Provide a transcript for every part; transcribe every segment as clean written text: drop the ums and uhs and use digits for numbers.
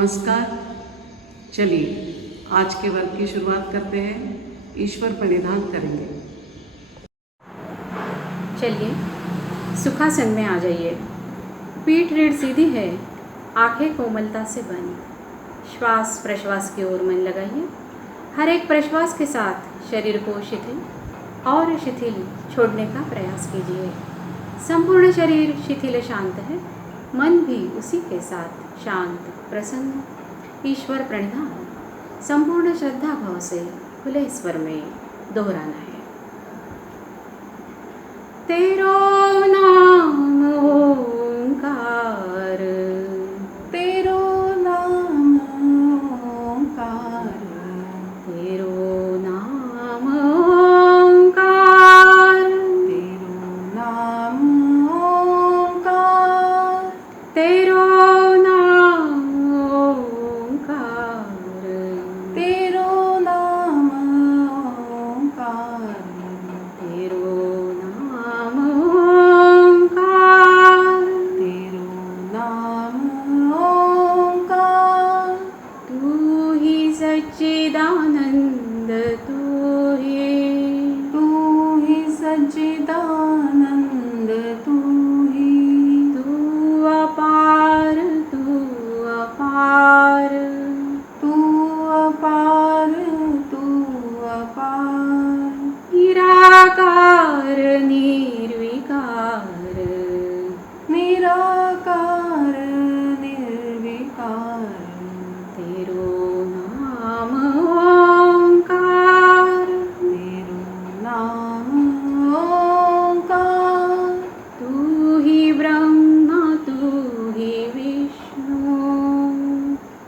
नमस्कार। चलिए आज के वर्ग की शुरुआत करते हैं। ईश्वर प्रणिधान करेंगे। चलिए सुखासन में आ जाइए। पीठ रीढ़ सीधी है, आंखें कोमलता से बंद। श्वास प्रश्वास की ओर मन लगाइए। हर एक प्रश्वास के साथ शरीर को शिथिल और शिथिल छोड़ने का प्रयास कीजिए। संपूर्ण शरीर शिथिल शांत है, मन भी उसी के साथ शांत प्रसन्न। ईश्वर प्रणिधान संपूर्ण श्रद्धा भाव से खुले स्वर में दोहराना है। तेरो नाम ओंकार, तेरो नाम ओंकार, तेरो नाम ओंकार, तेरो नाम ओंकार, तेरो नाम ओंकार, तेरो नाम ओंकार, तेरो नाम ओंकार, तेरो नाम ओंकार। तू ही सच्चिदानंद, तू ही सच्चिदानंद, तू ही तू अपार, तू अपार, तू अपार, तू अपार। निराकार निर्विकार, निराकार निर्विकार, तेरो नाम ओंकार, तेरो नाम ओंकार। तू ही ब्रह्मा, तू ही विष्णु,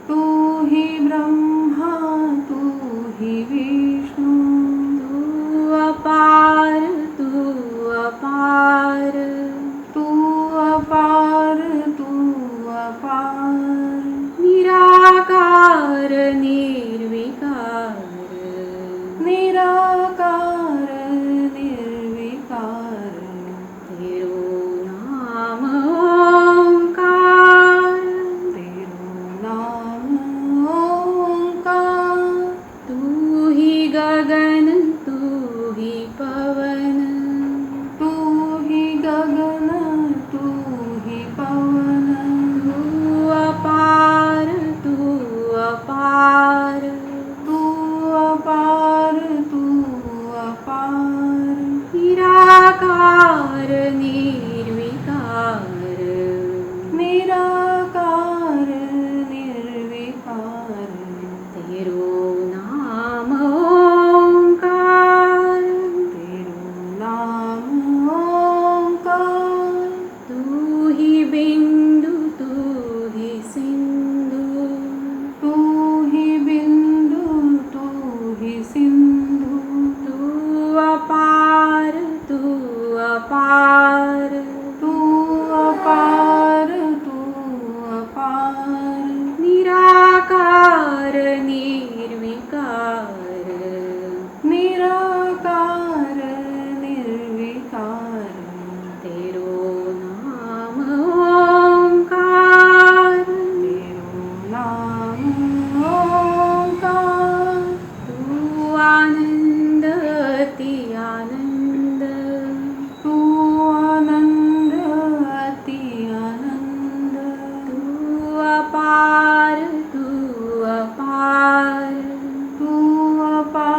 तू ही ब्रह्मा, तू ही विष्णु, तू अपार, तू अपार, तू अपार, तू अपार। निराकार निर्विकार, निराकार निर्विकार, तेरो नाम ओंकार, तेरो नाम ओंकार। तू ही गगन, तू ही पवन, तू ही गगन, तू ही पवन, तू अपार, तू अपार, तू अपार, तू अपार। निराकार निर्विकार, निराकार निर्विकार, तेरो नाम ओंकार, तेरो नाम ओंकार। तू ही बिंदु, तू ही सिंधु, तू ही बिंदु, तू ही सिंधु, तू अपार, तू अपार, तू अपार, तू अपार। निराकार निर्विकार, निराकार निर्विकार, तेरो नाम ओंकार, तेरो नाम ओंकार। तू आनंद अति आनंद, तू आनंद अति आनंद, तू अपार, तू अपार, तू अपार,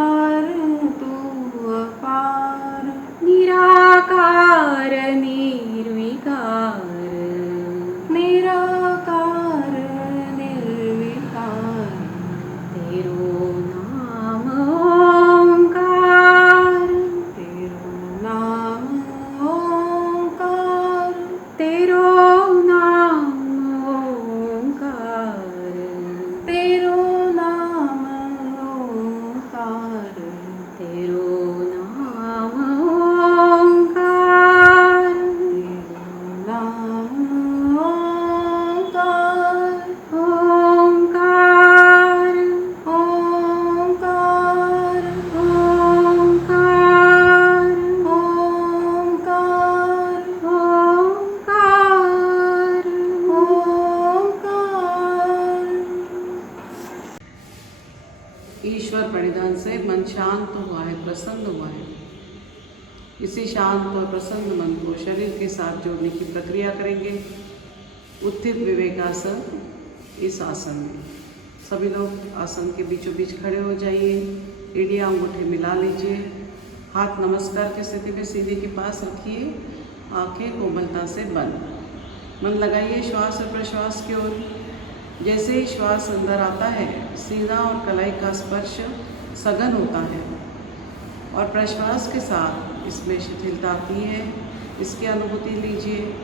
ईश्वर परिधान से मन शांत हुआ है, प्रसन्न हुआ है। इसी शांत और प्रसन्न मन को शरीर के साथ जोड़ने की प्रक्रिया करेंगे। उत्थित विवेकासन, इस आसन में सभी लोग आसन के बीचों बीच खड़े हो जाइए। एड़ियाँ अंगूठे मिला लीजिए। हाथ नमस्कार की स्थिति में सीधे के पास रखिए। आंखें कोमलता से बंद। मन लगाइए श्वास और प्रश्वास की ओर। जैसे ही श्वास अंदर आता है, सीना और कलाई का स्पर्श सघन होता है और प्रश्वास के साथ इसमें शिथिलता आती है। इसकी अनुभूति लीजिए।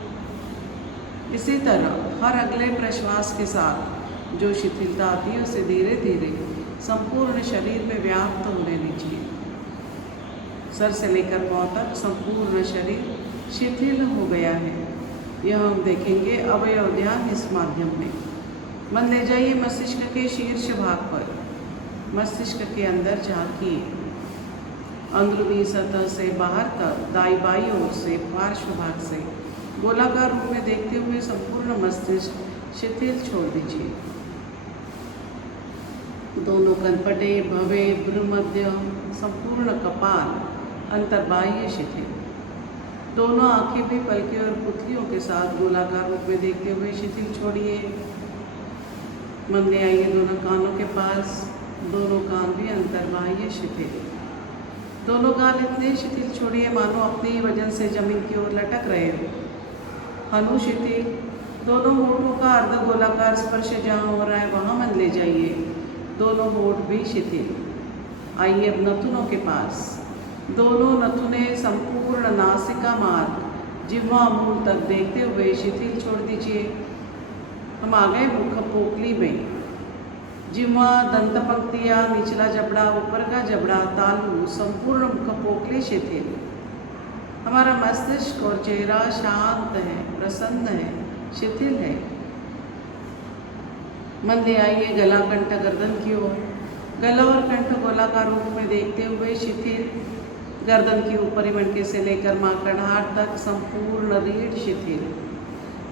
इसी तरह हर अगले प्रश्वास के साथ जो शिथिलता आती है उसे धीरे धीरे संपूर्ण शरीर में व्याप्त होने दीजिए। सर से लेकर पांव तक संपूर्ण शरीर शिथिल हो गया है। यह हम देखेंगे अवयव ध्यान इस माध्यम में। मन ले जाइए मस्तिष्क के शीर्ष भाग पर। मस्तिष्क के अंदर झांकिए। अंदरूनी सतह से बाहर तक, दाई बाई ओर से, पार्श्व भाग से गोलाकार रूप में देखते हुए संपूर्ण मस्तिष्क शिथिल छोड़ दीजिए। दोनों कनपटे, भवे, भ्रूमध्य, संपूर्ण कपाल, अंतर्बाह्य शिथिल। दोनों आंखें भी पलके और पुतलियों के साथ गोलाकार रूप में देखते हुए शिथिल छोड़िए। मन ले आइए दोनों कानों के पास। दोनों कान भी अंतर्बाह्य शिथिल। दोनों कान इतने शिथिल छोड़िए मानो अपने ही वजन से जमीन की ओर लटक रहे हो। हनु शिथिल। दोनों होठों का अर्ध गोलाकार स्पर्श जहाँ हो रहा है वहाँ मन ले जाइए। दोनों होठ भी शिथिल। आइए अब नथुनों के पास। दोनों नथुने संपूर्ण नासिका मार्ग जिह्वा मूल तक देखते हुए शिथिल छोड़ दीजिए। हम आ गए मुख पोकली में। जिह्वा, दंत पंक्तियाँ, निचला जबड़ा, ऊपर का जबड़ा, तालू, संपूर्ण मुख पोकली शिथिल। हमारा मस्तिष्क और चेहरा शांत है, प्रसन्न है, शिथिल है। मन ले आइए गला, कंठ, गर्दन की ओर। गला और कंठ गोलाकार रूप में देखते हुए शिथिल। गर्दन की ऊपरी मणके से लेकर माकड़हाट तक संपूर्ण रीढ़ शिथिल।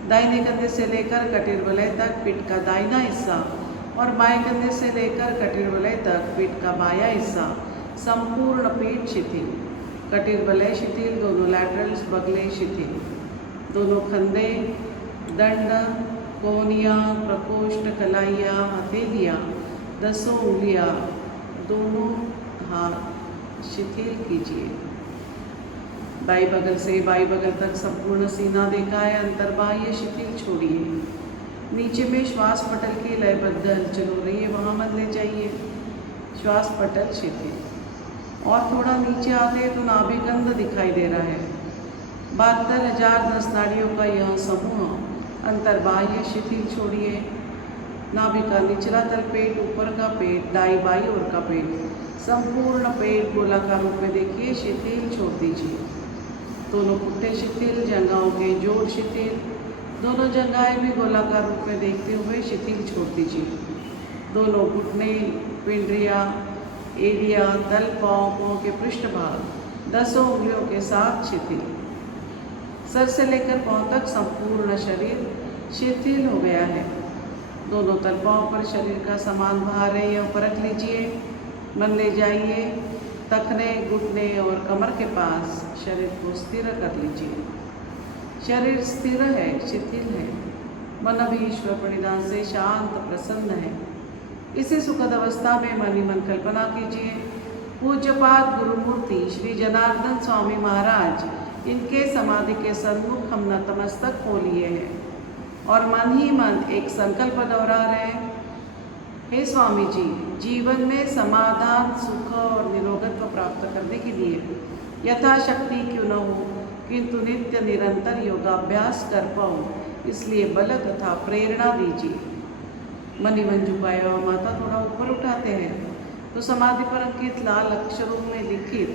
दाहिने कंधे से लेकर कटीर वलय तक पीठ का दाहिना हिस्सा और बाएं कंधे से लेकर कटीर वलय तक पीठ का बायां हिस्सा, संपूर्ण पीठ शिथिल। कटीर वलय शिथिल। दोनों लैटरल्स बगले शिथिल। दोनों खंदे, दंड, कोहनियाँ, प्रकोष्ठ, कलाइयाँ, हथेलियाँ, 10 उंगलियाँ, दोनों हाथ शिथिल कीजिए। दाई बगल से बाई बगल तक संपूर्ण सीना देखा है, अंतर्बाह्य शिथिल छोड़िए। नीचे में श्वास पटल की लयबद्ध हलचल हो रही है, वहाँ मन ले जाइए। श्वास पटल शिथिल। और थोड़ा नीचे आते तो नाभिगंध दिखाई दे रहा है। 72,000 नस नाड़ियों का यह समूह अंतर्बाह्य शिथिल छोड़िए। नाभि का निचला तल पेट, ऊपर का पेट, दाई बाई ओर का पेट, संपूर्ण पेट गोलाकार रूप में देखिए, शिथिल छोड़ दीजिए। दोनों पुट्टे शिथिल। जंघाओं के जोड़ शिथिल। दोनों जंघाएं भी गोलाकार रूप में देखते हुए शिथिल छोड़ दीजिए। दोनों घुटने, पिंडरियाँ, एड़ियाँ, तल पाँव के पृष्ठभाग 10 उंगलियों के साथ शिथिल। सर से लेकर पाँव तक संपूर्ण शरीर शिथिल हो गया है। दोनों तल पाँव पर शरीर का समान भार है, यह परख लीजिए। मन ले जाइए तखने, घुटने और कमर के पास। शरीर को स्थिर कर लीजिए। शरीर स्थिर है, शिथिल है। मन अभी ईश्वर परिधान से शांत, प्रसन्न है। इसी सुखद अवस्था में मन ही मन कल्पना कीजिए। पूज्यपाद गुरुमूर्ति श्री जनार्दन स्वामी महाराज, इनके समाधि के सन्मुख हम नतमस्तक हो लिए हैं और मन ही मन एक संकल्प दोहरा रहे हैं। हे स्वामी जी, जीवन में समाधान, सुख और निरोगत्व प्राप्त करने के लिए यथाशक्ति क्यों न हो, किंतु नित्य निरंतर योगाभ्यास कर पाऊँ, इसलिए बल तथा प्रेरणा दीजिए। मन ही मन झुकाए हुआ माथा थोड़ा ऊपर उठाते हैं तो समाधि पर अंकित लाल अक्षरों में लिखित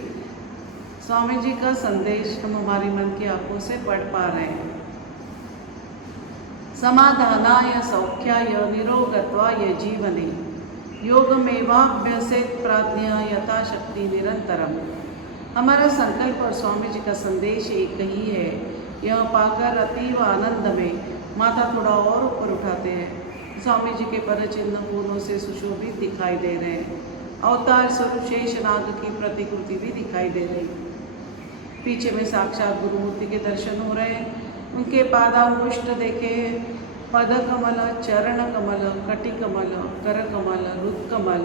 स्वामी जी का संदेश हम हमारी मन की आंखों से पढ़ पा रहे हैं। समाधानाय सौख्याय निरोगत्वाय जीवने योगमेवाभ्यसेत प्राज्ञा यथाशक्ति निरंतरम। हमारा संकल्प और स्वामी जी का संदेश एक ही है। यह पाकर अतीव आनंद में माथा थोड़ा और ऊपर उठाते हैं। स्वामी जी के परचिन्ह फूलों से सुशोभित दिखाई दे रहे हैं। अवतार स्वरूप शेषनाग की प्रतिकृति भी दिखाई दे रही। पीछे में साक्षात गुरु मूर्ति के दर्शन हो रहे हैं। उनके पादांगुष्ठ देखे, पद कमल, चरण कमल, कटि कमल, कर कमल, रुद कमल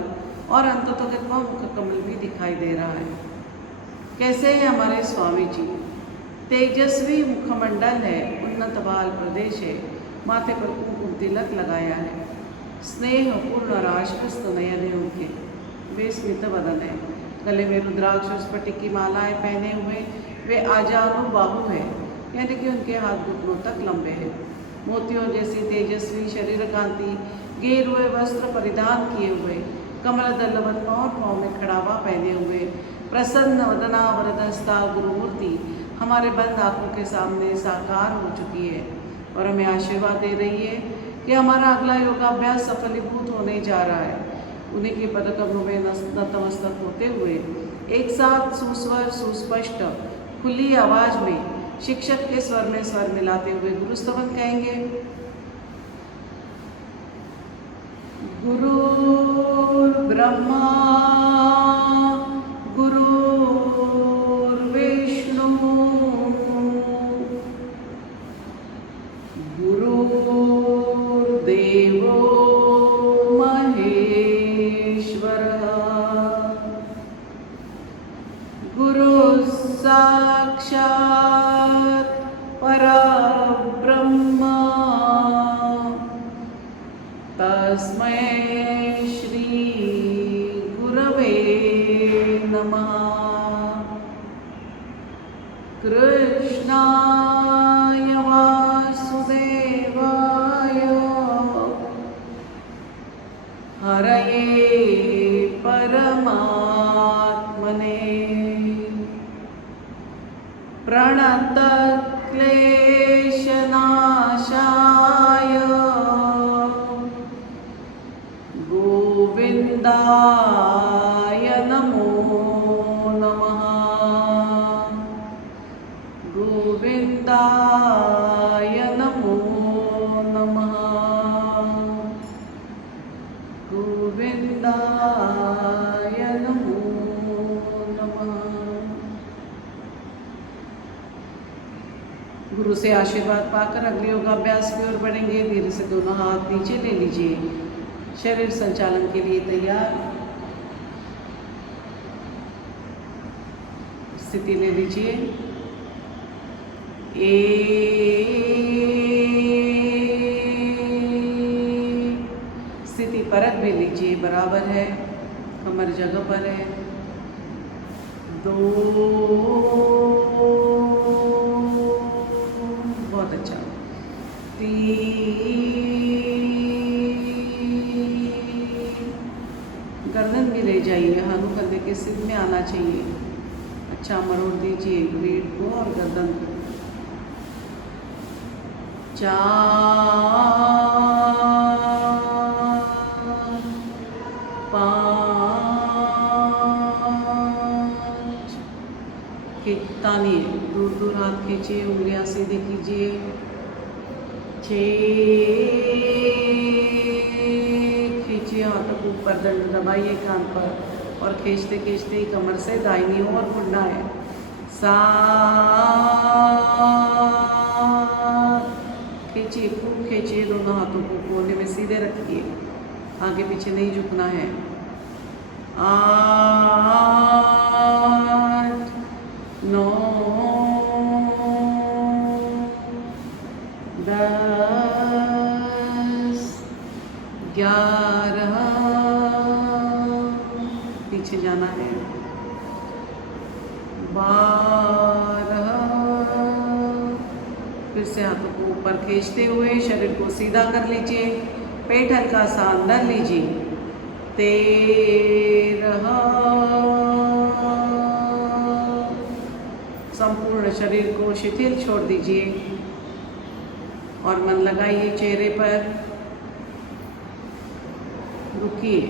और अंततोगत्वा मुख कमल भी दिखाई दे रहा है। कैसे है हमारे स्वामी जी? तेजस्वी मुखमंडल है, उन्नत बाल प्रदेश है, माथे पर कुमकुम तिलक लगाया है, स्नेह पूर्ण राष्ट्रस्थ नयन है उनके, वे स्मित वदन है, गले में रुद्राक्ष स्फटिक की मालाएं पहने हुए वे आजानु बाहु है, यानी कि उनके हाथ घुटनों तक लंबे हैं। मोतियों जैसी तेजस्वी शरीर कांति, गेरुए वस्त्र परिधान किए हुए, कमल दलवत पाँव में खड़ावा पहने हुए, प्रसन्न वदना वरदस्ता गुरुमूर्ति हमारे बंद आंखों के सामने साकार हो चुकी है और हमें आशीर्वाद दे रही है कि हमारा अगला योगाभ्यास सफलीभूत होने जा रहा है। उन्हीं के पदकमलों में नतमस्तक होते हुए एक साथ सुस्वर सुस्पष्ट खुली आवाज में शिक्षक के स्वर में स्वर मिलाते हुए गुरुस्तवन कहेंगे। गुरुर्ब्रह्मा गुरुर्विष्णु गुरुर्देवो महेश्वरः गुरुः साक्षात् परब्रह्म तस्मै श्री गुरवे नमः। कृष्णाय वासुदेवाय हरये परमात्मने प्रणतक्लेशनाशाय गोविन्दाय नमो नमः। गोविन्दाय नमो नमः। गोविन्दाय नमो नमः। गुरु से आशीर्वाद पाकर अगले योगाभ्यास की ओर बढ़ेंगे। धीरे से दोनों हाथ नीचे ले लीजिए, शरीर संचालन के लिए तैयार। स्थिति ले लीजिए। स्थिति परख भी लीजिए, बराबर है, कमर जगह पर है। 2, बहुत अच्छा। 3, गर्दन भी ले जाइए, हाथों कंधे के सिर में आना चाहिए। अच्छा मरोड़ दीजिए रीढ़ को और गर्दन को। 4, 5, तानिए, दूर दूर हाथ खींचिए, उंगलियां सीधी कीजिए। 6, खींचिए हाथों को ऊपर, दंड दबाइए कान पर और खींचते खींचते ही कमर से दाहिनी ओर मुड़ना है। 7, खींचिए, खूब खींचिए, दोनों हाथों को कोने में सीधे रखिए, आगे पीछे नहीं झुकना है। 8, 9, 10, 11, पीछे जाना है। 12, फिर से हाथों को ऊपर खींचते हुए शरीर को सीधा कर लीजिए, पेट हल्का सा अंदर लीजिए। 13, संपूर्ण शरीर को शिथिल छोड़ दीजिए और मन लगाइए चेहरे पर। रुकिए,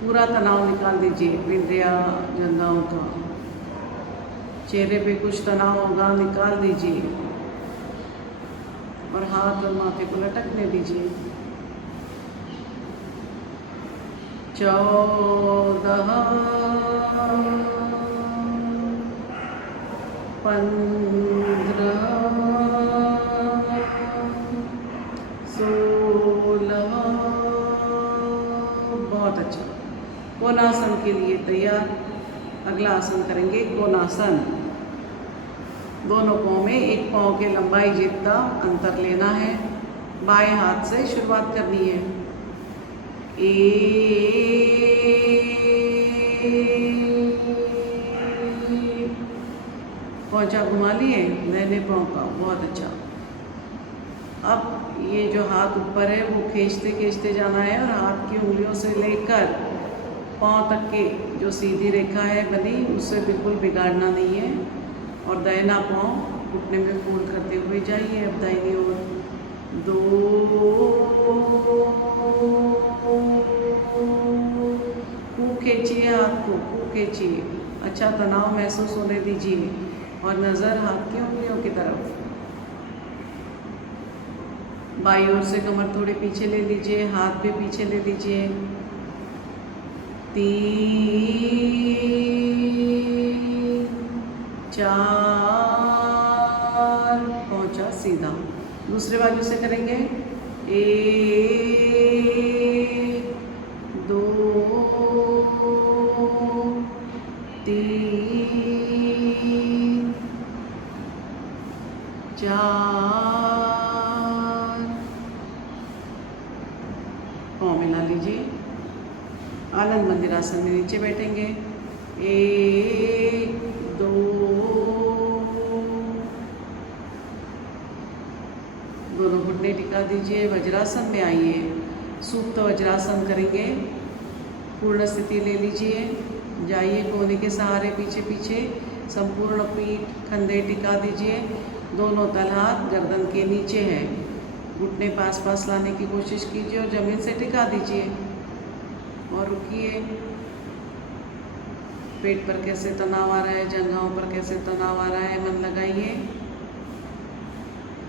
पूरा तनाव निकाल दीजिए, इंद्रिया जंघाओं का। चेहरे पे कुछ तनाव होगा, निकाल दीजिए और हाथ और माथे को लटकने दीजिए। 14 15 16। बहुत अच्छा। कोणासन के लिए तैयार। अगला आसन करेंगे कोणासन। दोनों पाँव में एक पाँव के लंबाई जितना अंतर लेना है। बाएं हाथ से शुरुआत करनी है। पहुंचा घुमा लिए दाहिने पाँव का। बहुत अच्छा। अब ये जो हाथ ऊपर है वो खींचते खींचते जाना है और हाथ की उंगलियों से लेकर पाँव तक के जो सीधी रेखा है बनी उससे बिल्कुल बिगाड़ना नहीं है। और दाहिना पाँव घुटने में फोल्ड करते हुए जाइए। अब दाहिनी ओर 2 खूब खींचिए हाथ को, खूब खींचिए। अच्छा तनाव महसूस होने दीजिए और नज़र हाथ की उंगलियों की तरफ। बाईं ओर से कमर थोड़ी पीछे ले लीजिए, हाथ भी पीछे ले लीजिए। 3 4 पहुंचा सीधा। दूसरे बाजू से करेंगे। 1 2 3 4। पाँव मिला लीजिए। आनंद मंदिरासन में नीचे बैठेंगे। 1 2 दोनों घुटने टिका दीजिए। वज्रासन में आइए। सुप्त वज्रासन करेंगे। पूर्ण स्थिति ले लीजिए। जाइए कोहनी के सहारे पीछे पीछे। संपूर्ण पीठ कंधे टिका दीजिए। दोनों तल हाथ गर्दन के नीचे है। घुटने पास पास लाने की कोशिश कीजिए और जमीन से टिका दीजिए और रुकिए। पेट पर कैसे तनाव आ रहा है, जंघाओं पर कैसे तनाव आ रहा है, मन लगाइए।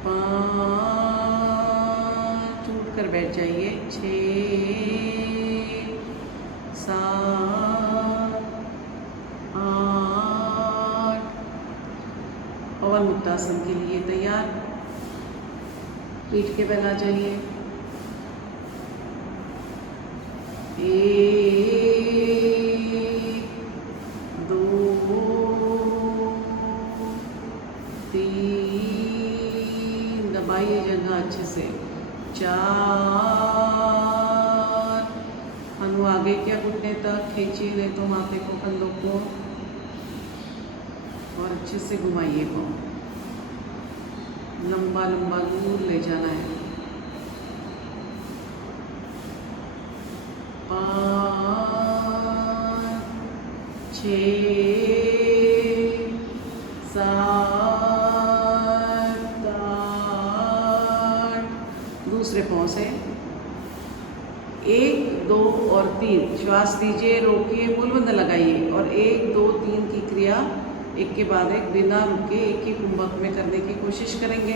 5 उठ कर बैठ जाइए। 6 7 8। पवन मुक्तासन के लिए तैयार। पीठ के बल आ जाइए। 1 2 3 दबाइए जगह अच्छे से। 4 हनु आगे क्या घुटने तक खींचिए, नहीं तो माथे को कंधों को और अच्छे से घुमाइए को। लंबा लंबा दूर ले जाना है। 5 6 7 8। दूसरे पाँव से 1 2 और 3 श्वास लीजिए, रोकिए, मूलबंध लगाइए और 1 2 3 की क्रिया एक के बाद एक बिना रुके एक ही कुंभक में करने की कोशिश करेंगे।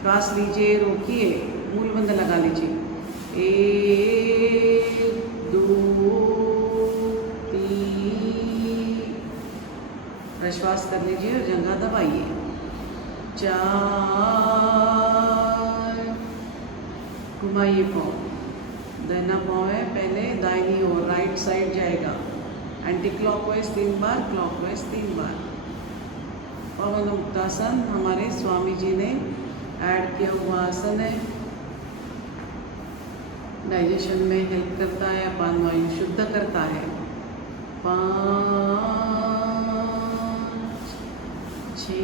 श्वास लीजिए, रोकिए, मूलबंध लगा लीजिए। 1 2 3 प्रश्वास कर लीजिए और जंघा दबाइए। 4 घुमाइए पाँव। दाहिना पाँव है पहले दाहिनी ओर राइट साइड जाएगा। एंटी क्लॉकवाइज 3 बार, क्लॉकवाइज 3 बार। पवन मुक्तासन हमारे स्वामी जी ने ऐड किया हुआ आसन है। डाइजेशन में हेल्प करता है, अपान वायु शुद्ध करता है। 5 6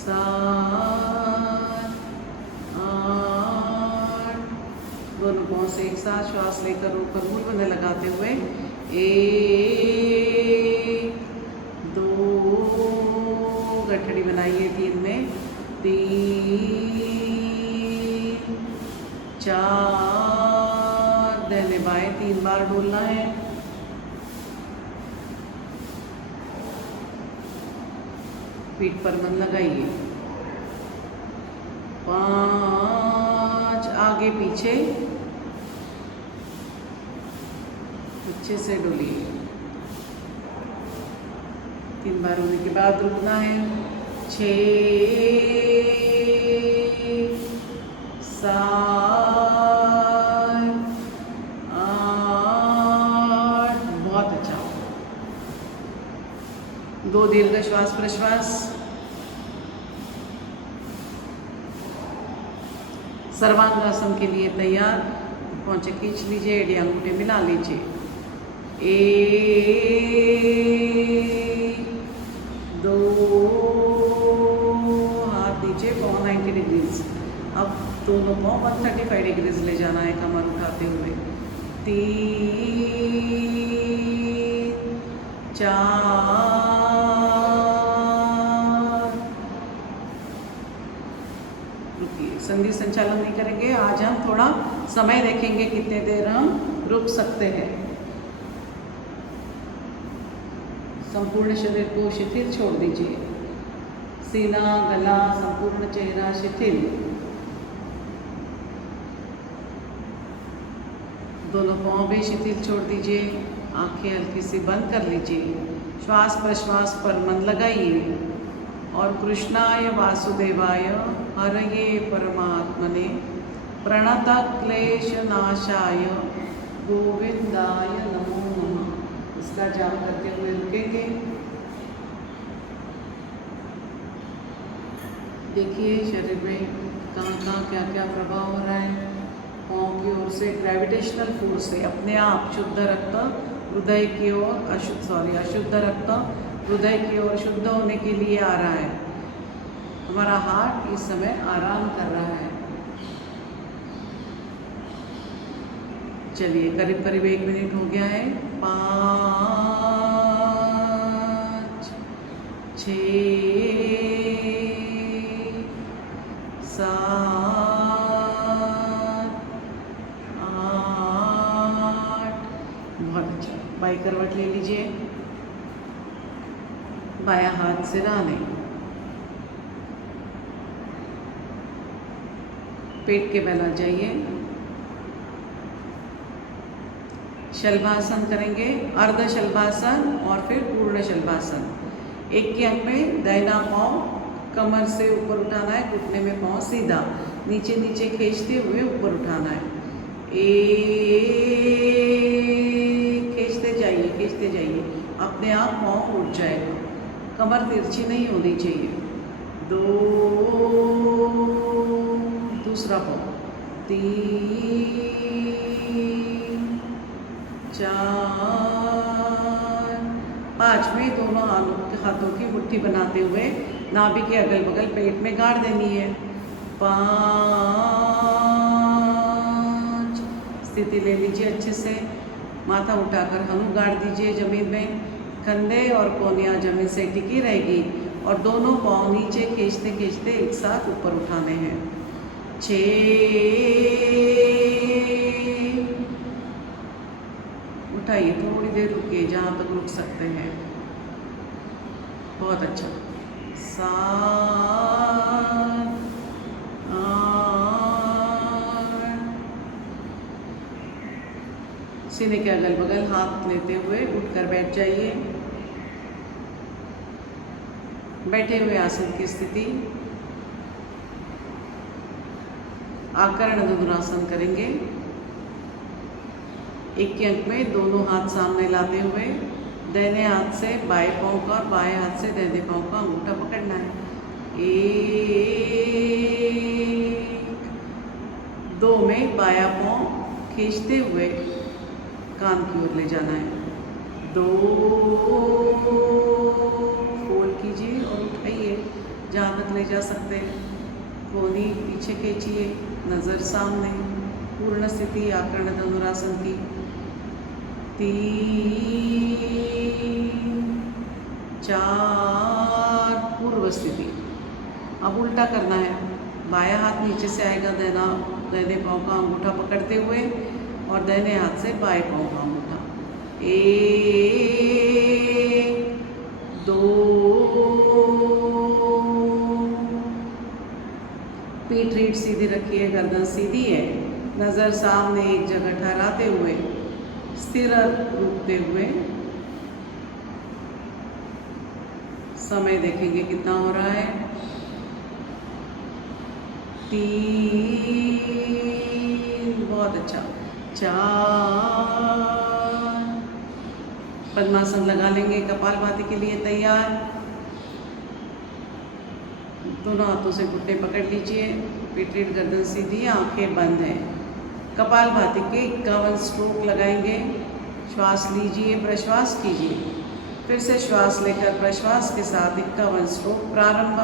7 8। दोनों पाँव से एक साथ श्वास लेकर ऊपर मूलबंध लगाते हुए 1 2 गठड़ी बनाइए 3 में। 3 4 दाहिने बाएं 3 बार डोलना है। पीठ पर मन लगाइए। 5 आगे पीछे अच्छे से डोलिए। 3 बार होने के बाद रुकना है। 6 7 8। बहुत अच्छा। 2 दीर्घ श्वास प्रश्वास। सर्वांगासन के लिए तैयार। पहुँचे खींच लीजिए, एड़ी अंगूठे मिला लीजिए। 1 2 हाथ नीचे, पाँव 90 डिग्रीज। अब दोनों पाँव 135 डिग्रीज ले जाना है कमर उठाते हुए। 3 4। रुकिए, संधि संचालन नहीं करेंगे आज। हम थोड़ा समय देखेंगे कितने देर हम रुक सकते हैं। संपूर्ण शरीर को शिथिल छोड़ दीजिए। सीना, गला, संपूर्ण चेहरा शिथिल। दोनों पाँव भी शिथिल छोड़ दीजिए। आंखें हल्की सी बंद कर लीजिए। श्वास प्रश्वास पर मन लगाइए और कृष्णाय वासुदेवाय हरये परमात्मने प्रणतक्लेशनाशाय गोविंदाय नमो नमः। इसका जाप करते हुए रुकेंगे। देखिए शरीर में कहाँ कहाँ क्या क्या प्रभाव हो रहा है। पाँव की ओर से ग्रेविटेशनल फोर्स से अपने आप शुद्ध रक्त हृदय की ओर अशुद्ध रक्त हृदय की ओर शुद्ध होने के लिए आ रहा है। हमारा हार्ट इस समय आराम कर रहा है। चलिए, करीब करीब 1 मिनट हो गया है। 5 6 7 8। बहुत अच्छा। बाई करवट ले लीजिए। बायां हाथ सिरहाने, पेट के बल आ जाइए। शलभासन करेंगे, अर्ध शलभासन और फिर पूर्ण शलभासन। एक के अंग में दाहिना पाँव कमर से ऊपर उठाना है, घुटने में पाँव सीधा नीचे नीचे खींचते हुए ऊपर उठाना है। खींचते जाइए, अपने आप पाँव उठ जाएगा। कमर तिरछी नहीं होनी चाहिए। 2 दूसरा पाँव, 3 4 5 में दोनों हाथों की मुट्ठी बनाते हुए नाभि के अगल बगल पेट में गाड़ देनी है। 5 स्थिति ले लीजिए अच्छे से। माथा उठाकर हनु गाड़ दीजिए जमीन में। कंधे और कोहनियाँ जमीन से टिकी रहेगी और दोनों पाँव नीचे खींचते खींचते एक साथ ऊपर उठाने हैं। 6 उठाइए, थोड़ी देर रुकिए जहाँ तक रुक सकते हैं। बहुत अच्छा। 7 8। सीने के अगल बगल हाथ लेते हुए उठकर बैठ जाइए। बैठे हुए आसन की स्थिति। आकर्ण धनुरासन करेंगे। एक के अंक में दोनों हाथ सामने लाते हुए दाहिने हाथ से बाएं पाँव का और बाएं हाथ से दाहिने पाँव का अंगूठा पकड़ना है। 1 2 में बायां पाँव खींचते हुए कान की ओर ले जाना है। 2 फोल्ड कीजिए और उठाइए जहाँ तक ले जा सकते हैं। कोहनी पीछे खींचिए, नज़र सामने। पूर्ण स्थिति आकर्ण धनुरासन की। 3 4 पूर्व स्थिति। अब उल्टा करना है। बायां हाथ नीचे से आएगा, दाहिने पाँव का अंगूठा पकड़ते हुए और दाहिने हाथ से बाएं पाँव का अंगूठा। 1 2 पीठ रीढ़ सीधी रखिए, गर्दन सीधी है। नज़र सामने एक जगह ठहराते हुए स्थिर रुकते हुए समय देखेंगे कितना हो रहा है। 3, बहुत अच्छा। 4, पद्मासन लगा लेंगे। कपालभाति के लिए तैयार। दोनों हाथों से घुटने पकड़ लीजिए, पीठ रीढ़ गर्दन सीधी, आंखें बंद हैं। कपालभाति के 51 स्ट्रोक लगाएंगे। श्वास लीजिए, प्रश्वास कीजिए, फिर से श्वास लेकर प्रश्वास के साथ 51 स्ट्रोक प्रारंभ।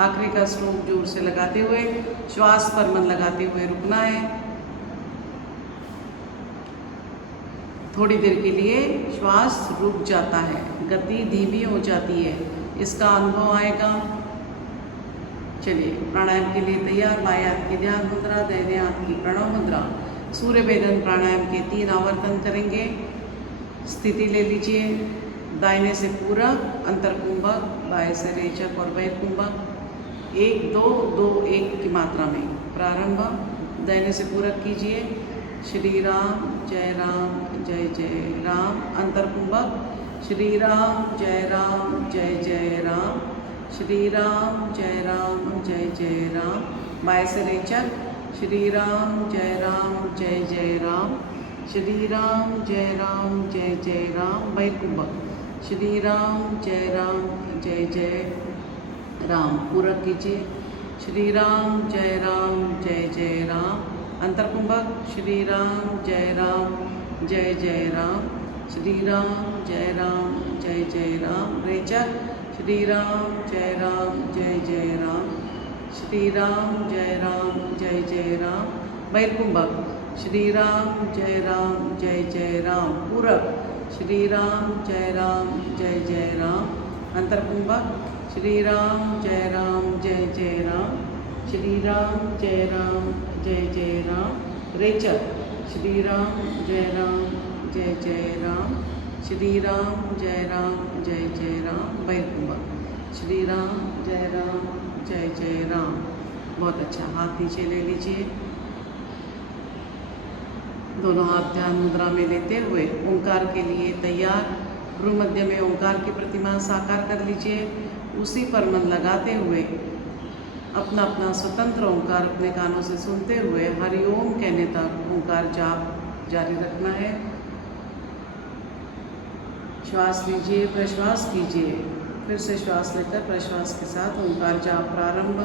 आखिरी का स्ट्रोक जोर से लगाते हुए, श्वास पर मन लगाते हुए रुकना है। थोड़ी देर के लिए श्वास रुक जाता है, गति धीमी हो जाती है, इसका अनुभव आएगा। चलिए, प्राणायाम के लिए तैयार। बाएं हाथ की ध्यान मुद्रा, दाहिने हाथ की प्रणव मुद्रा। सूर्य भेदन प्राणायाम के 3 आवर्तन करेंगे। स्थिति ले लीजिए। दाहिने से पूरक, अंतर कुंभक, बाएं से रेचक और बहिर्कुंभक। 1 2 2 1 की मात्रा में प्रारंभ। दाहिने से पूरक कीजिए। श्री राम जय राम जय जय राम। अंतर कुंभक। श्री राम जय जय राम। श्री राम जय जय राम। बाएं से रेचक। श्री राम जय जय राम। श्री राम जय जय राम। बहिर्कुंभक। श्री राम जय जय राम। पूरक कीजिए। श्री राम जय जय राम। अंतर कुंभक। श्री राम जय जय राम। श्री राम जय जय राम। रेचक। श्री राम जय जय राम। श्री राम जय जय राम। बहिर्कुंभक। श्री राम जय जय राम। पूरक। श्री राम जय जय राम। अंतर कुंभक। श्री राम जय जय राम। श्री राम जय जय राम। रेचक। श्री राम जय जय राम। श्री राम जय जय राम। बहिर्कुंभक। श्री राम जय जय राम। बहुत अच्छा। हाथ नीचे ले लीजिए। दोनों हाथ ध्यान मुद्रा में लेते हुए ओंकार के लिए तैयार। भ्रू मध्य में ओंकार की प्रतिमा साकार कर लीजिए। उसी पर मन लगाते हुए अपना अपना स्वतंत्र ओंकार अपने कानों से सुनते हुए हरिओम कहने तक ओंकार जाप जारी रखना है। श्वास लीजिए, प्रश्वास कीजिए, फिर से श्वास लेकर प्रश्वास के साथ ओंकार जाप प्रारंभ।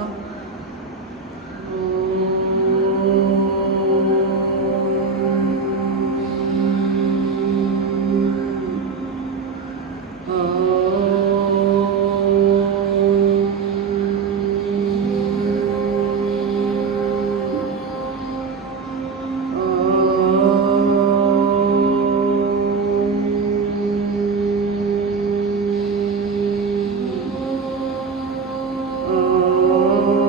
Oh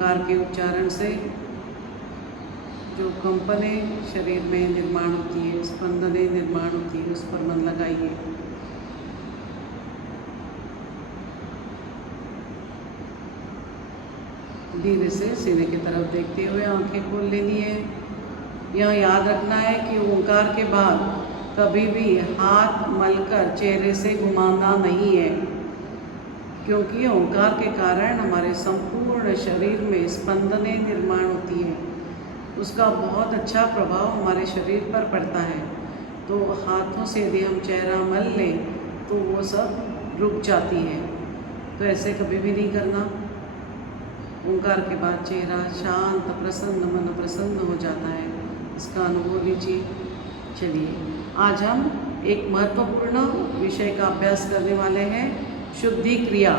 ओंकार के उच्चारण से जो कंपनें शरीर में निर्माण होती है, स्पंदनें निर्माण होती है, उस पर मन लगाइए। धीरे से सीने की तरफ देखते हुए आंखें खोल लेनी है। यह याद रखना है कि ओंकार के बाद कभी भी हाथ मलकर चेहरे से घुमाना नहीं है, क्योंकि ओंकार के कारण हमारे संपूर्ण शरीर में स्पंदनें निर्माण होती हैं। उसका बहुत अच्छा प्रभाव हमारे शरीर पर पड़ता है। तो हाथों से यदि हम चेहरा मल लें तो वो सब रुक जाती है, तो ऐसे कभी भी नहीं करना। ओंकार के बाद चेहरा शांत प्रसन्न, मन प्रसन्न हो जाता है, इसका अनुभव लीजिए। चलिए, आज हम एक महत्वपूर्ण विषय का अभ्यास करने वाले हैं, शुद्धि क्रिया।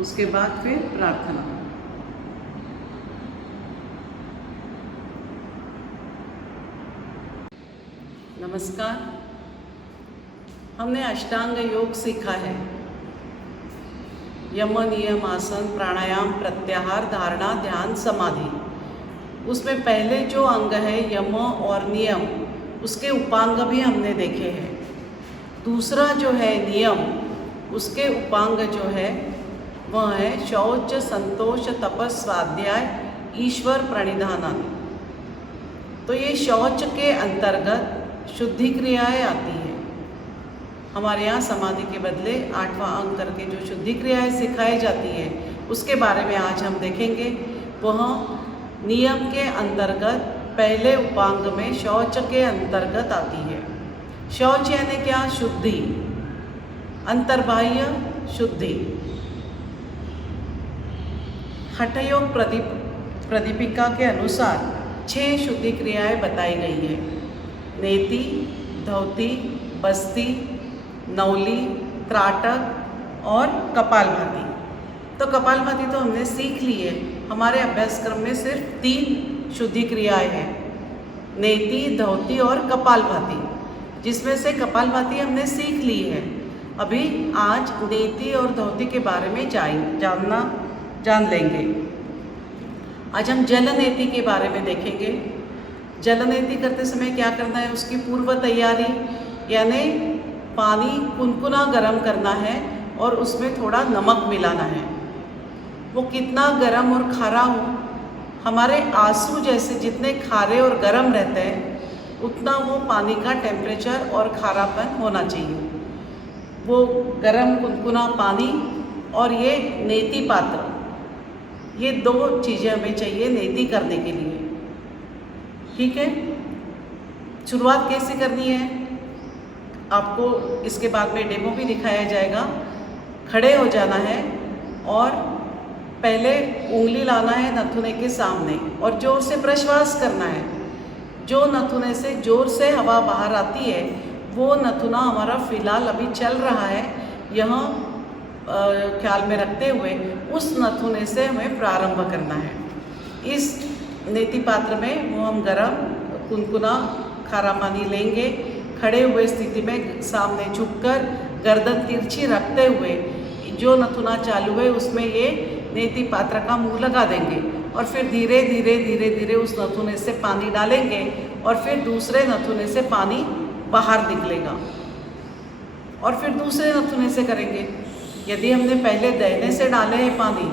उसके बाद फिर प्रार्थना। नमस्कार। हमने अष्टांग योग सीखा है। यम, नियम, आसन, प्राणायाम, प्रत्याहार, धारणा, ध्यान, समाधि। उसमें पहले जो अंग है यम और नियम, उसके उपांग भी हमने देखे हैं। दूसरा जो है नियम, उसके उपांग जो है वह है शौच, संतोष, तपस, स्वाध्याय, ईश्वर प्रणिधान। तो ये शौच के अंतर्गत शुद्धि क्रियाएँ आती हैं। हमारे यहाँ समाधि के बदले 8वां अंग करके जो शुद्धि क्रियाएँ सिखाई जाती है, उसके बारे में आज हम देखेंगे। वह नियम के अंतर्गत पहले उपांग में शौच के अंतर्गत आती है। शौच यानी क्या? शुद्धि, अंतर्बाह्य शुद्धि। हठयोग प्रदीपिका के अनुसार 6 शुद्धि क्रियाएँ बताई गई है। नेति, धौती, बस्ती, नौली, त्राटक और कपालभाति। तो कपालभाति तो हमने सीख ली है। हमारे अभ्यासक्रम में सिर्फ 3 शुद्धि क्रियाएँ हैं, नेति, धौती और कपालभाति, जिसमें से कपालभाति हमने सीख ली है। अभी आज नेति और धौती के बारे में जान लेंगे। आज हम जलनेति के बारे में देखेंगे। जलनेति करते समय क्या करना है, उसकी पूर्व तैयारी, यानी पानी कुनकुना गर्म करना है और उसमें थोड़ा नमक मिलाना है। वो कितना गर्म और खारा हो, हमारे आंसू जैसे जितने खारे और गर्म रहते हैं उतना वो पानी का टेम्परेचर और खारापन होना चाहिए। वो गर्म कुनकुना पानी और ये नेति पात्र, ये 2 चीज़ें हमें चाहिए नेति करने के लिए। ठीक है, शुरुआत कैसे करनी है आपको इसके बाद में डेमो भी दिखाया जाएगा। खड़े हो जाना है और पहले उंगली लाना है नथुने के सामने और जोर से प्रश्वास करना है। जो नथुने से जोर से हवा बाहर आती है वो नथुना हमारा फिलहाल अभी चल रहा है, यह ख्याल में रखते हुए उस नथुने से हमें प्रारंभ करना है। इस नेति पात्र में वो हम गरम कुनकुना खारा पानी लेंगे। खड़े हुए स्थिति में सामने झुककर गर्दन तिरछी रखते हुए जो नथुना चालू है उसमें ये नेति पात्र का मुंह लगा देंगे और फिर धीरे धीरे धीरे धीरे उस नथुने से पानी डालेंगे और फिर दूसरे नथुने से पानी बाहर निकलेगा और फिर दूसरे नथुने से करेंगे। यदि हमने पहले दाहिने से डाले हैं पानी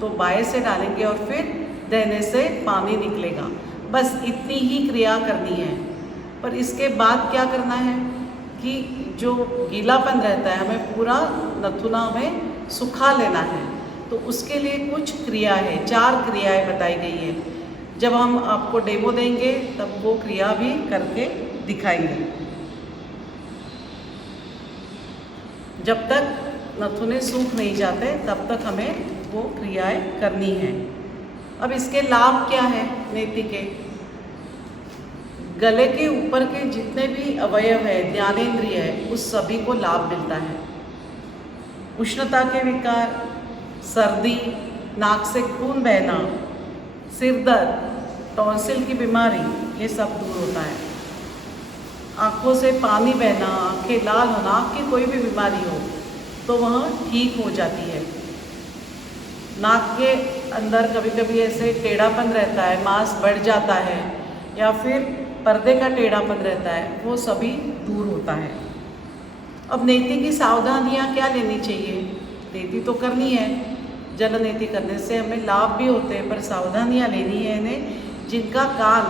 तो बाएं से डालेंगे और फिर दाहिने से पानी निकलेगा। बस इतनी ही क्रिया करनी है। पर इसके बाद क्या करना है कि जो गीलापन रहता है हमें पूरा नथुना में सुखा लेना है। तो उसके लिए कुछ क्रिया है, 4 क्रियाएं बताई गई है। जब हम आपको डेमो देंगे तब वो क्रिया भी करके दिखाएंगे। जब तक नथुने सूख नहीं जाते तब तक हमें वो क्रियाएं करनी है। अब इसके लाभ क्या है नेति के? गले के ऊपर के जितने भी अवयव है, ज्ञानेंद्रिय है, उस सभी को लाभ मिलता है। उष्णता के विकार, सर्दी, नाक से खून बहना, सिर दर्द, टॉन्सिल की बीमारी, ये सब दूर होता है। आँखों से पानी बहना, आँखें लाल होना, आँख की कोई भी बीमारी हो तो वह ठीक हो जाती है। नाक के अंदर कभी कभी ऐसे टेढ़ापन रहता है, मांस बढ़ जाता है, या फिर पर्दे का टेढ़ापन रहता है, वो सभी दूर होता है। अब नेति की सावधानियाँ क्या लेनी चाहिए? नेति तो करनी है, जल नेति करने से हमें लाभ भी होते हैं, पर सावधानियाँ लेनी है इन्हें। जिनका कान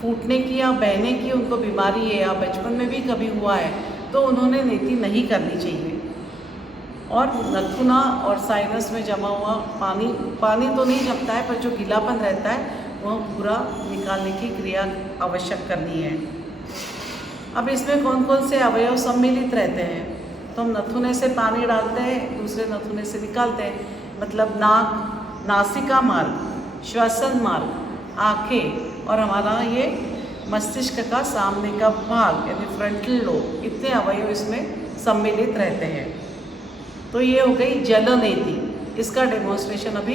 फूटने की या बहने की उनको बीमारी है, या बचपन में भी कभी हुआ है, तो उन्होंने नेति नहीं करनी चाहिए। और नथुना और साइनस में जमा हुआ पानी तो नहीं जमता है, पर जो गीलापन रहता है वह पूरा निकालने की क्रिया आवश्यक करनी है। अब इसमें कौन कौन से अवयव सम्मिलित रहते हैं? तो हम नथुने से पानी डालते हैं, दूसरे नथुने से निकालते हैं। मतलब नाक, नासिका मार्ग, श्वसन मार्ग, आँखें और हमारा ये मस्तिष्क का सामने का भाग यानी फ्रंटल लोब, इतने अवयव इसमें सम्मिलित रहते हैं। तो ये हो गई जल नेति। इसका डेमोन्स्ट्रेशन अभी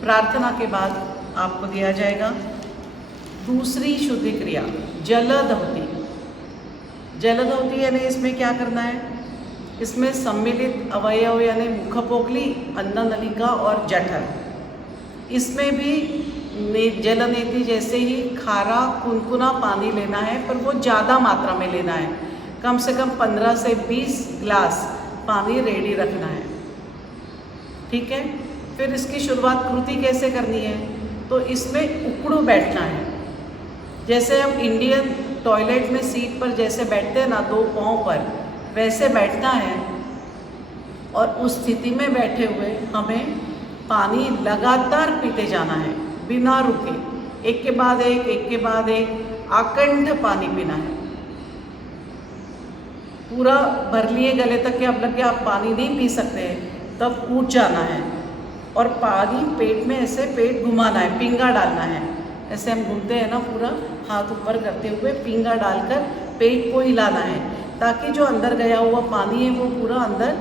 प्रार्थना के बाद आपको दिया जाएगा। दूसरी शुद्धि क्रिया जलधौती। जलधौती यानी इसमें क्या करना है? इसमें सम्मिलित अवयव यानी मुखपोकली, अन्न नलिका और जठर, इसमें भी जल नेति जैसे ही खारा कुनकुना पानी लेना है, पर वो ज़्यादा मात्रा में लेना है। कम से कम 15 से 20 गिलास पानी रेडी रखना है। ठीक है। फिर इसकी शुरुआत कृति कैसे करनी है? तो इसमें उकड़ू बैठना है। जैसे हम इंडियन टॉयलेट में सीट पर जैसे बैठते हैं ना, 2 पाँव पर, वैसे बैठना है। और उस स्थिति में बैठे हुए हमें पानी लगातार पीते जाना है, बिना रुके, एक के बाद एक अखंड पानी पीना है। पूरा भर लिए गले तक के अब लग गया, आप पानी नहीं पी सकते, तब उठ जाना है और पानी पेट में ऐसे पेट घुमाना है, पिंगा डालना है। ऐसे हम घूमते हैं ना, पूरा हाथ ऊपर करते हुए पिंगा डालकर पेट को हिलाना है, ताकि जो अंदर गया हुआ पानी है वो पूरा अंदर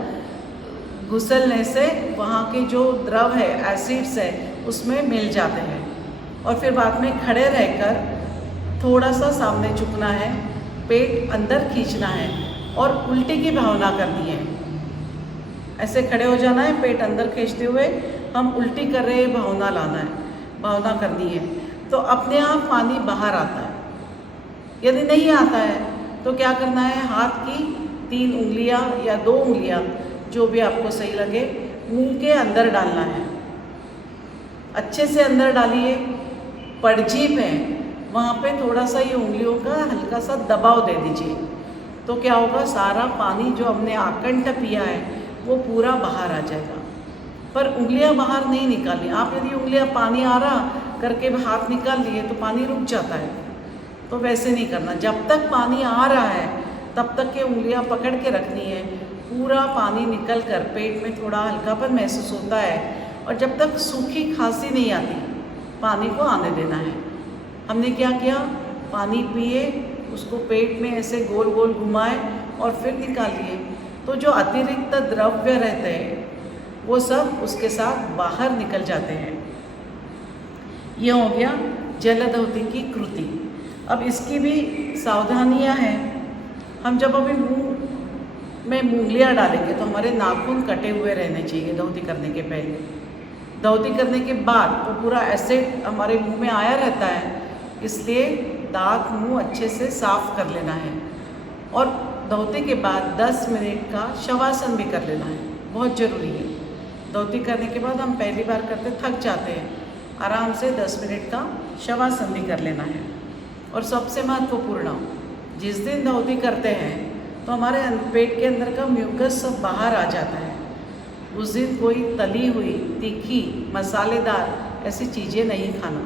घुसलने से वहाँ के जो द्रव है, एसिड्स है, उसमें मिल जाते हैं। और फिर बाद में खड़े रहकर थोड़ा सा सामने झुकना है, पेट अंदर खींचना है और उल्टी की भावना करनी है। ऐसे खड़े हो जाना है, पेट अंदर खींचते हुए हम उल्टी कर रहे हैं, भावना करनी है। तो अपने आप पानी बाहर आता है। यदि नहीं आता है तो क्या करना है? हाथ की 3 उंगलियां या 2 उंगलियां, जो भी आपको सही लगे, मुंह के अंदर डालना है। अच्छे से अंदर डालिए। पड़जीप है, वहाँ पे थोड़ा सा ये उंगलियों का हल्का सा दबाव दे दीजिए। तो क्या होगा? सारा पानी जो हमने आकंठ पिया है वो पूरा बाहर आ जाएगा। पर उंगलियां बाहर नहीं निकाली। आप यदि उंगलियां पानी आ रहा करके हाथ निकाल लिए तो पानी रुक जाता है। तो वैसे नहीं करना। जब तक पानी आ रहा है तब तक के उंगलियां पकड़ के रखनी है। पूरा पानी निकल कर पेट में थोड़ा हल्कापन महसूस होता है, और जब तक सूखी खांसी नहीं आती पानी को आने देना है। हमने क्या किया? पानी पिए, उसको पेट में ऐसे गोल गोल घुमाए और फिर निकालिए। तो जो अतिरिक्त द्रव्य रहते हैं वो सब उसके साथ बाहर निकल जाते हैं। ये हो गया जलधौती की कृति। अब इसकी भी सावधानियां हैं। हम जब अभी मुंह में उंगलियां डालेंगे तो हमारे नाखून कटे हुए रहने चाहिए धौती करने के पहले। धौती करने के बाद तो पूरा एसिड हमारे मुंह में आया रहता है, इसलिए दांत मुंह अच्छे से साफ कर लेना है। और धौती के बाद 10 मिनट का शवासन भी कर लेना है, बहुत ज़रूरी है। धौती करने के बाद हम पहली बार करते थक जाते हैं, आराम से 10 मिनट का शवासन भी कर लेना है। और सबसे महत्वपूर्ण, जिस दिन धौती करते हैं तो हमारे पेट के अंदर का म्यूकस सब बाहर आ जाता है। उस दिन कोई तली हुई, तीखी, मसालेदार ऐसी चीज़ें नहीं खाना।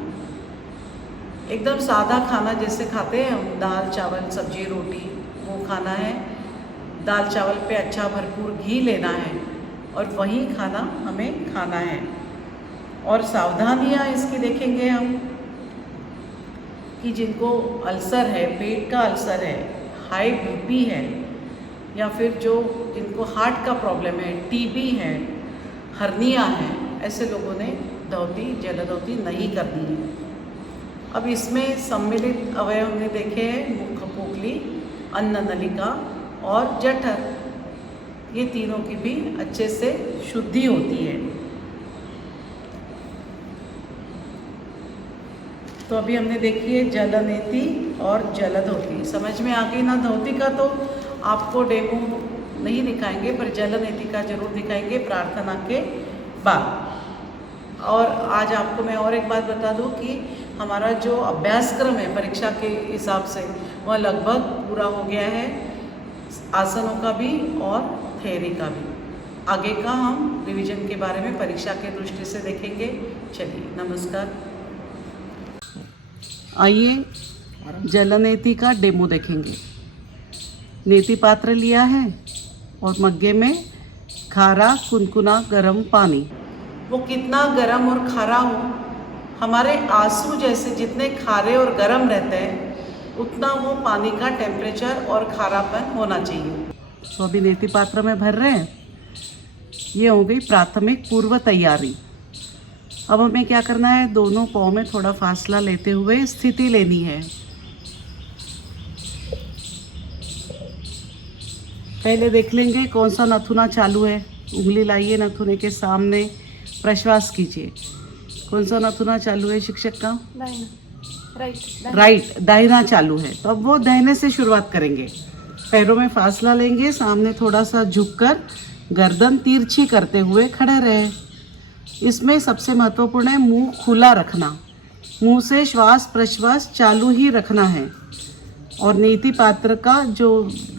एकदम सादा खाना जैसे खाते हैं हम, दाल चावल सब्जी रोटी, वो खाना है। दाल चावल पे अच्छा भरपूर घी लेना है और वही खाना हमें खाना है। और सावधानियाँ इसकी देखेंगे हम कि जिनको अल्सर है, पेट का अल्सर है, हाई बीपी है, या फिर जिनको हार्ट का प्रॉब्लम है, टीबी है, हर्निया है, ऐसे लोगों ने जलधौती नहीं करनी है। अब इसमें सम्मिलित अवयव हमने देखे हैं, मुख पोकली, अन्न नलिका और जठर। ये तीनों की भी अच्छे से शुद्धि होती है। तो अभी हमने देखी है जलनेति और जलधोती। समझ में आ गई ना? धोती का तो आपको डेमो नहीं दिखाएंगे, पर जलनेति का जरूर दिखाएंगे प्रार्थना के बाद। और आज आपको मैं और एक बात बता दूं कि हमारा जो अभ्यासक्रम है परीक्षा के हिसाब से वह लगभग पूरा हो गया है, आसनों का भी और थ्योरी का भी। आगे का हम रिवीजन के बारे में परीक्षा के दृष्टि से देखेंगे। चलिए, नमस्कार। आइए जलनेति का डेमो देखेंगे। नेति पात्र लिया है और मग्गे में खारा कुनकुना गरम पानी। वो कितना गरम और खारा हो, हमारे आंसू जैसे जितने खारे और गरम रहते हैं उतना वो पानी का टेम्परेचर और खारापन होना चाहिए। तो अभी नेति पात्र में भर रहे हैं। ये हो गई प्राथमिक पूर्व तैयारी। अब हमें क्या करना है, दोनों पाँव में थोड़ा फासला लेते हुए स्थिति लेनी है। पहले देख लेंगे कौन सा नथुना चालू है। उंगली लाइए नथुने के सामने, प्रश्वास कीजिए। कौन सा नथुना चालू है शिक्षक का? राइट, दाहिना चालू है। तो अब वो दाहिने से शुरुआत करेंगे। पैरों में फासला लेंगे, सामने थोड़ा सा झुककर गर्दन तिरछी करते हुए खड़े रहे। इसमें सबसे महत्वपूर्ण है मुंह खुला रखना। मुंह से श्वास प्रश्वास चालू ही रखना है। और नेति पात्र का जो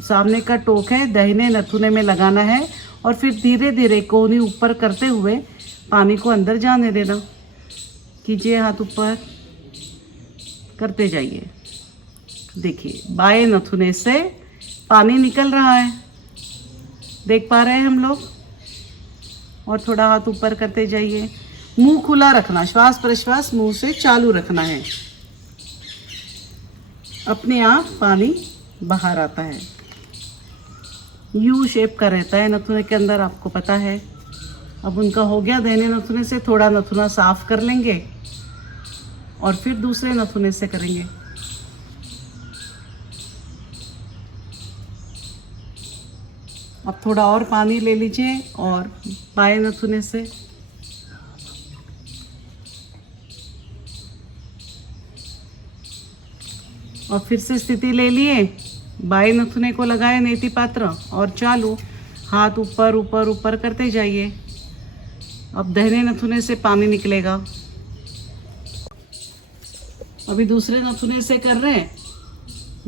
सामने का टोक है दाहिने नथुने में लगाना है और फिर धीरे धीरे कोहनी ऊपर करते हुए पानी को अंदर जाने देना। कीजिए, हाथ ऊपर करते जाइए। देखिए, बाएं नथुने से पानी निकल रहा है, देख पा रहे हैं हम लोग। और थोड़ा हाथ ऊपर करते जाइए। मुंह खुला रखना, श्वास प्रश्वास मुंह से चालू रखना है। अपने आप पानी बाहर आता है। यू शेप का रहता है नथुने के अंदर, आपको पता है। अब उनका हो गया। दाहिने नथुने से थोड़ा नथुना साफ कर लेंगे और फिर दूसरे नथुने से करेंगे। अब थोड़ा और पानी ले लीजिए और बाएं नथुने से। और फिर से स्थिति ले लिए, बाएं नथुने को लगाए नेति पात्र और चालू। हाथ ऊपर ऊपर ऊपर करते जाइए। अब दाहिने नथुने से पानी निकलेगा। अभी दूसरे नथुने से कर रहे हैं,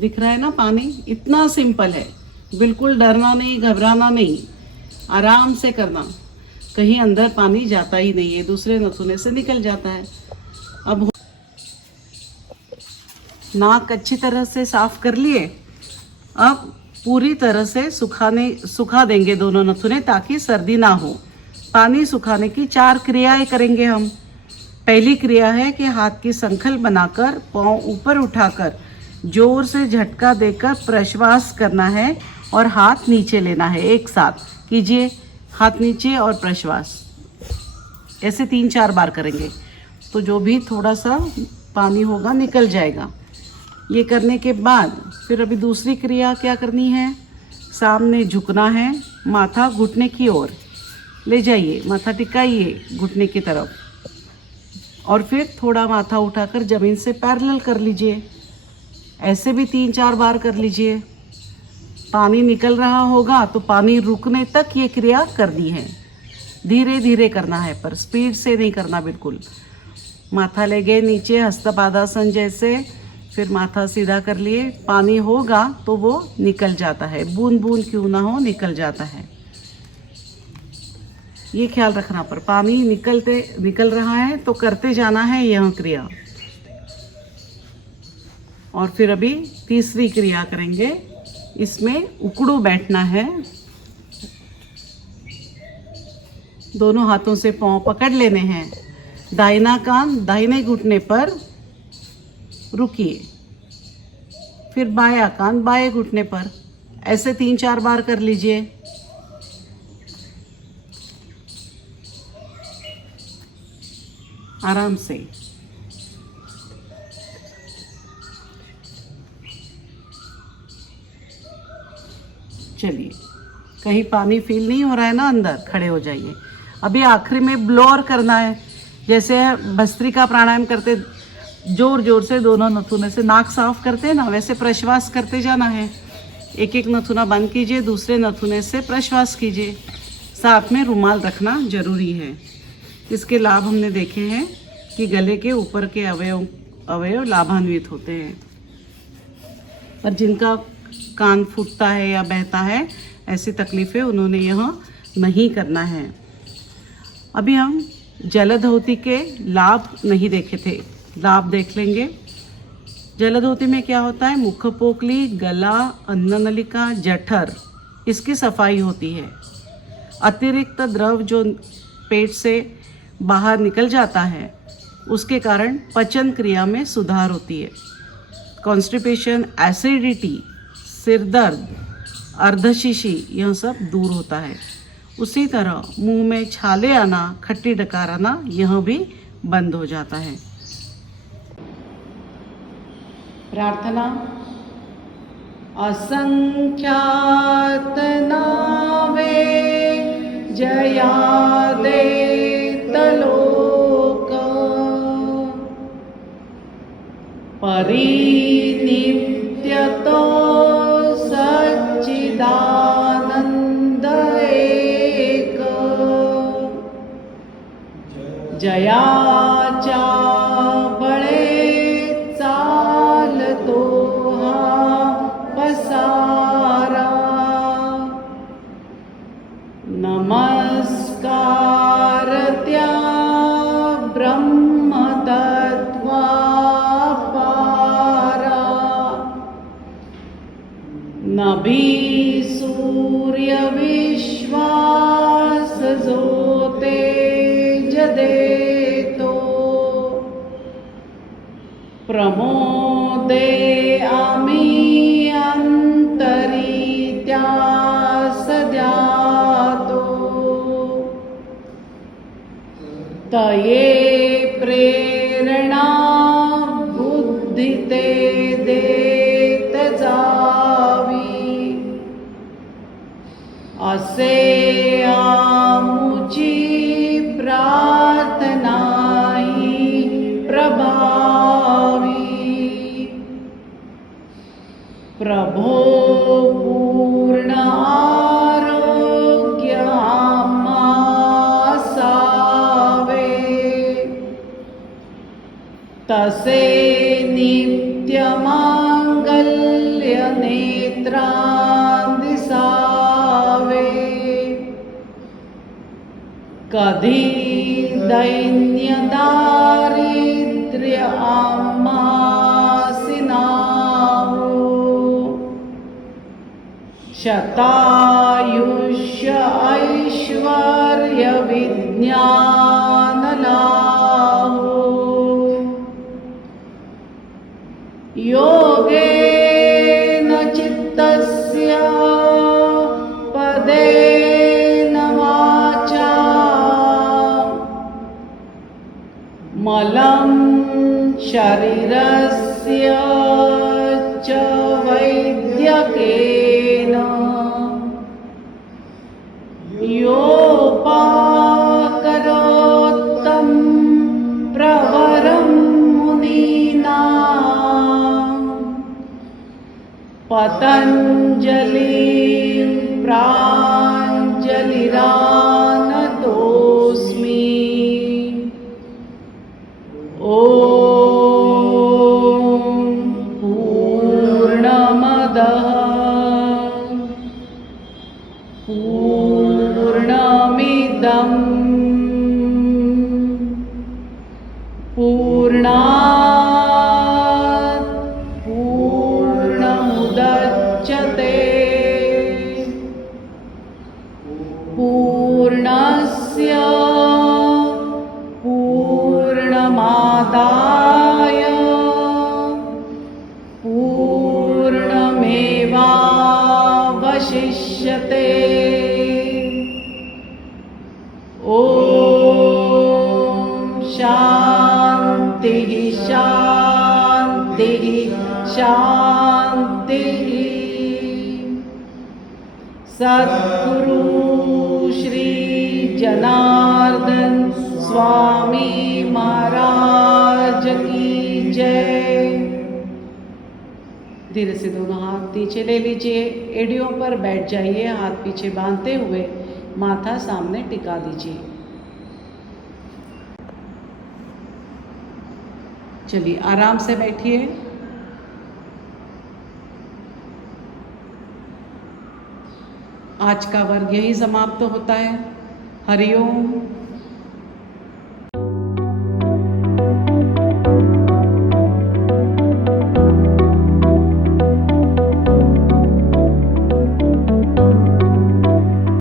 दिख रहा है ना पानी। इतना सिंपल है, बिल्कुल डरना नहीं, घबराना नहीं, आराम से करना। कहीं अंदर पानी जाता ही नहीं है, दूसरे नथुने से निकल जाता है। अब नाक अच्छी तरह से साफ कर लिए। अब पूरी तरह से सुखा देंगे दोनों नथुने ताकि सर्दी ना हो। पानी सुखाने की 4 क्रियाएं करेंगे हम। पहली क्रिया है कि हाथ की संखल बनाकर पाँव ऊपर उठाकर जोर से झटका देकर प्रश्वास करना है और हाथ नीचे लेना है। एक साथ कीजिए, हाथ नीचे और प्रश्वास। ऐसे 3-4 बार करेंगे तो जो भी थोड़ा सा पानी होगा निकल जाएगा। ये करने के बाद फिर अभी दूसरी क्रिया क्या करनी है, सामने झुकना है, माथा घुटने की ओर ले जाइए, माथा टिकाइए घुटने की तरफ और फिर थोड़ा माथा उठाकर ज़मीन से पैरेलल कर लीजिए। ऐसे भी 3-4 बार कर लीजिए। पानी निकल रहा होगा तो पानी रुकने तक ये क्रिया करनी है। धीरे धीरे करना है, पर स्पीड से नहीं करना बिल्कुल। माथा ले गए नीचे, हस्तपादासन जैसे, फिर माथा सीधा कर लिए। पानी होगा तो वो निकल जाता है, बूंद बूंद क्यों ना हो निकल जाता है। ये ख्याल रखना, पर पानी निकल रहा है तो करते जाना है यह क्रिया। और फिर अभी तीसरी क्रिया करेंगे। इसमें उकड़ू बैठना है। दोनों हाथों से पाँव पकड़ लेने हैं। दाहिना कान दाहिने घुटने पर रुकिए, फिर बायां कान बाएं घुटने पर। ऐसे 3-4 बार कर लीजिए। आराम से। चलिए, कहीं पानी फील नहीं हो रहा है ना अंदर, खड़े हो जाइए। अभी आखिरी में ब्लोअर करना है, जैसे भस्त्रिका प्राणायाम करते जोर जोर से दोनों नथुने से नाक साफ करते हैं ना, वैसे प्रश्वास करते जाना है। एक एक नथुना बंद कीजिए, दूसरे नथुने से प्रश्वास कीजिए। साथ में रुमाल रखना जरूरी है। इसके लाभ हमने देखे हैं कि गले के ऊपर के अवयव लाभान्वित होते हैं। पर जिनका कान फूटता है या बहता है, ऐसी तकलीफ़ें उन्होंने यह नहीं करना है। अभी हम जलधौती के लाभ नहीं देखे थे, लाभ देख लेंगे। जलधौती में क्या होता है? मुखपोकली, गला, अन्ननलिका, जठर, इसकी सफाई होती है। अतिरिक्त द्रव जो पेट से बाहर निकल जाता है, उसके कारण पचन क्रिया में सुधार होती है। कॉन्स्टिपेशन, एसिडिटी, सिर दर्द, अर्धशीशी, यह सब दूर होता है। उसी तरह मुंह में छाले आना, खट्टी डकार आना, यह भी बंद हो जाता है। प्रार्थना। असंख्यात नावे जया दे तलोक परिनित्यतो सच्चिदानंद एक जयाचा बळे चालतो हा पसारा नमस्कार त्या ब्रह्मतत्वापारा नभी सूर्य विश्वास जो तेज देतो प्रमोदे आम्ही अंतरी त्यास द्यातो तये प्रेरणा बुद्धी ते देत जावी असे आमुची प्रार्थना ही प्रभावी प्रभो पूर्ण आरोग्य आम्हासावे तसे नित्य मांगल्य नेत्रां दिसावे कधी दैन्य दारिद्र्य आम्हासी नावो शतायुष्य ऐश्वर्य विज्ञान लाभो योगेन चित्तस्य पदेन वाचा मलं शरीरस्य च वैद्यकेन योपाकरोत्तं प्रवरं मुनीनां पतञ्जलिं प्राञ्जलिरानतोऽस्मि ॐ पूर्णमदः पूर्णमिदं पूर्णात् पूर्णमुदच्यते पूर्णस्य पूर्णमादाय पूर्णमेवावशिष्यते ॐ शान्तिः शान्तिः शान्तिः सद्गुरु श्री जनार्दन स्वामी महाराज की जय। धीरे से दोनों हाथ नीचे ले लीजिए, एड़ियों पर बैठ जाइए, हाथ पीछे बांधते हुए माथा सामने टिका दीजिए। चलिए आराम से बैठिए। आज का वर्ग यही समाप्त होता है। हरिओम।